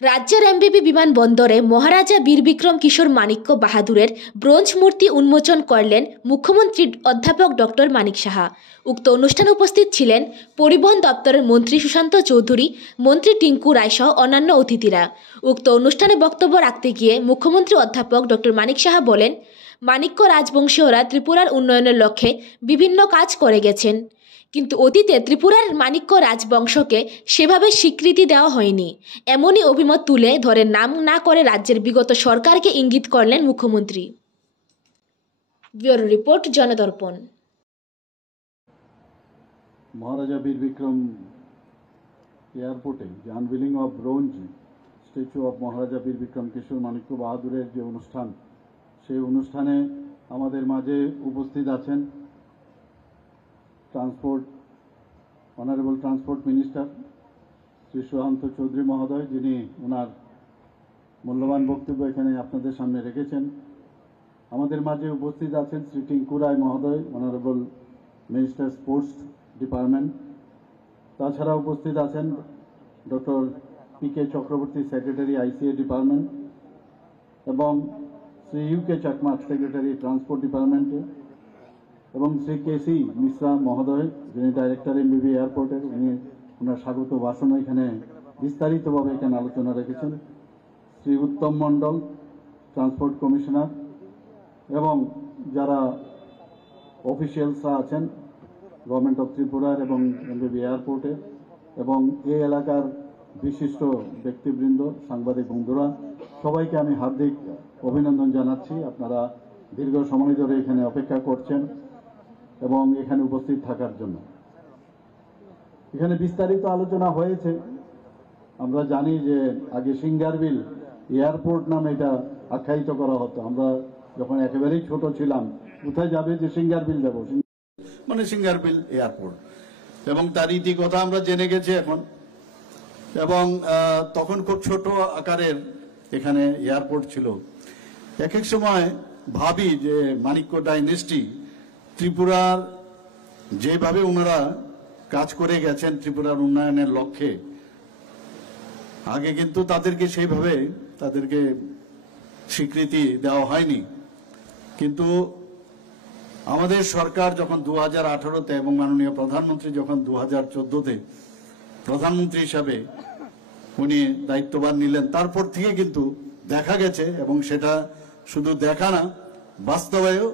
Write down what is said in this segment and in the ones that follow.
রাজ্যের এমবিবি বিমানবন্দরে মহারাজা বীর বিক্রম কিশোর মাণিক্য বাহাদুরের ব্রোঞ্জ মূর্তি উন্মোচন করলেন মুখ্যমন্ত্রী অধ্যাপক ডক্টর মানিক সাহা। উক্ত অনুষ্ঠানে উপস্থিত ছিলেন পরিবহন দপ্তরের মন্ত্রী সুশান্ত চৌধুরী, মন্ত্রী টিঙ্কু রায় সহ অন্যান্য অতিথিরা। উক্ত অনুষ্ঠানে বক্তব্য রাখতে গিয়ে মুখ্যমন্ত্রী অধ্যাপক ডক্টর মানিক সাহা বলেন, মাণিক্য রাজবংশীয়রা ত্রিপুরার উন্নয়নের লক্ষ্যে বিভিন্ন কাজ করে গেছেন, কিন্তু অতীতে ত্রিপুরার মাণিক্য রাজবংশকে সেভাবে স্বীকৃতি দেওয়া হয়নি। এমনই অভিমত তুলে ধরে নাম না করে রাজ্যের বিগত সরকারকে ইঙ্গিত করলেন মুখ্যমন্ত্রী। Bureau report, জনদর্পণ। মহারাজা বীর বিক্রম এয়ারপোর্টে যে আনভিলিং অফ ব্রোঞ্জ স্ট্যাচু অফ মহারাজা বীর বিক্রম কিশোর মাণিক্য বাহাদুরের যে অনুষ্ঠান, সেই অনুষ্ঠানে আমাদের মাঝে উপস্থিত আছেন honourable transport minister Shri Sushanta Chowdhury মহোদয়, যিনি ওনার মূল্যবান বক্তব্য এখানে আপনাদের সামনে রেখেছেন। আমাদের মাঝে উপস্থিত আছেন শ্রী টিঙ্কু রায় মহোদয়, অনারেবল মিনিস্টার স্পোর্টস ডিপার্টমেন্ট। তাছাড়া উপস্থিত আছেন doctor P K. Chakraborty, secretary ICA department, এবং Shri U K. Chakma, secretary transport ডিপার্টমেন্টে, এবং শ্রী কে.সি. মিশ্রা মহোদয়, যিনি ডাইরেক্টর এমবিবি এয়ারপোর্টের। উনি ওনার স্বাগত ভাষণ এখানে বিস্তারিতভাবে এখানে আলোচনা রেখেছেন। শ্রী উত্তম মণ্ডল, ট্রান্সপোর্ট কমিশনার, এবং যারা অফিসিয়ালসরা আছেন গভর্নমেন্ট অফ ত্রিপুরার এবং এমবিবি এয়ারপোর্টের, এবং এই এলাকার বিশিষ্ট ব্যক্তিবৃন্দ, সাংবাদিক বন্ধুরা, সবাইকে আমি হার্দিক অভিনন্দন জানাচ্ছি। আপনারা দীর্ঘ সময় ধরে এখানে অপেক্ষা করছেন এবং এখানে উপস্থিত থাকার জন্য। এখানে বিস্তারিত আলোচনা হয়েছে। আমরা জানি যে আগে সিঙ্গারবিল এয়ারপোর্ট নামে এটা আখ্যায়িত করা হতো। আমরা যখন একেবারেই ছোট ছিলাম, কোথায় যাবে যে সিঙ্গারবিল যাবো, মানে সিঙ্গারবিল এয়ারপোর্ট, এবং তার ইতি কথা আমরা জেনে গেছি এখন। এবং তখন খুব ছোট আকারের এখানে এয়ারপোর্ট ছিল। এক এক সময় ভাবি যে মাণিক্য ডাইনেস্টি ত্রিপুরার যেভাবে ওনারা কাজ করে গেছেন ত্রিপুরার উন্নয়নের লক্ষ্যে, আগে কিন্তু তাদেরকে সেইভাবে তাদেরকে স্বীকৃতি দেওয়া হয়নি। কিন্তু আমাদের সরকার যখন 2018-তে এবং মাননীয় প্রধানমন্ত্রী যখন 2014-তে প্রধানমন্ত্রী হিসাবে উনি দায়িত্বভার নিলেন, তারপর থেকে কিন্তু দেখা গেছে, এবং সেটা শুধু দেখা না, বাস্তবেও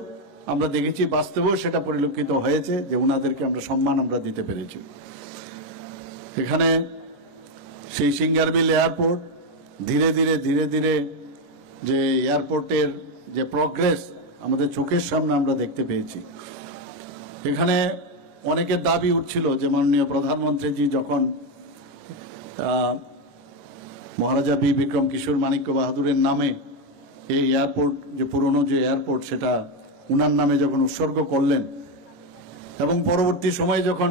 আমরা দেখেছি, বাস্তবেও সেটা পরিলক্ষিত হয়েছে যে ওনাদেরকে আমরা সম্মান আমরা দিতে পেরেছি। এখানে সেই সিঙ্গারবিল এয়ারপোর্ট ধীরে ধীরে যে এয়ারপোর্টের যে প্রগ্রেস আমাদের চোখের সামনে আমরা দেখতে পেয়েছি। এখানে অনেকের দাবি উঠছিল যে মাননীয় প্রধানমন্ত্রীজি যখন মহারাজা বীর বিক্রম কিশোর মাণিক্য বাহাদুরের নামে এই এয়ারপোর্ট, যে পুরনো যে এয়ারপোর্ট, সেটা উনার নামে যখন উৎসর্গ করলেন, এবং পরবর্তী সময়ে যখন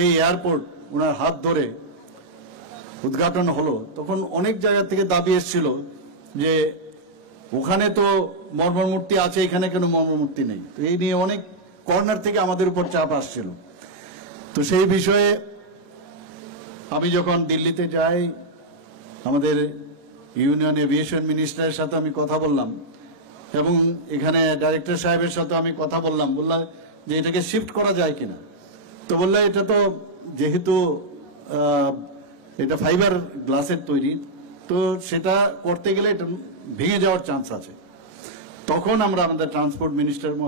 এই এয়ারপোর্ট উনার হাত ধরে উদ্ঘাটন হলো, তখন অনেক জায়গা থেকে দাবি এসেছিল যে ওখানে তো মর্মমূর্তি আছে, এখানে কেন মর্মমূর্তি নেই। তো এই নিয়ে অনেক কর্নার থেকে আমাদের উপর চাপ আসছিল। তো সেই বিষয়ে আমি যখন দিল্লিতে যাই, আমাদের ইউনিয়ন এভিয়েশন মিনিস্টারের সাথে আমি কথা বললাম, এবং এখানে ডাইরেক্টর সাহেবের সাথে আমি কথা বললাম যে এটাকে শিফট করা যায় কিনা। তো বললে এটা তো যেহেতু এটা ফাইবার গ্লাসের তৈরি, তো সেটা করতে গেলে এটা ভেঙে যাওয়ার চান্স আছে। তখন আমরা আমাদের ট্রান্সপোর্ট মিনিস্টার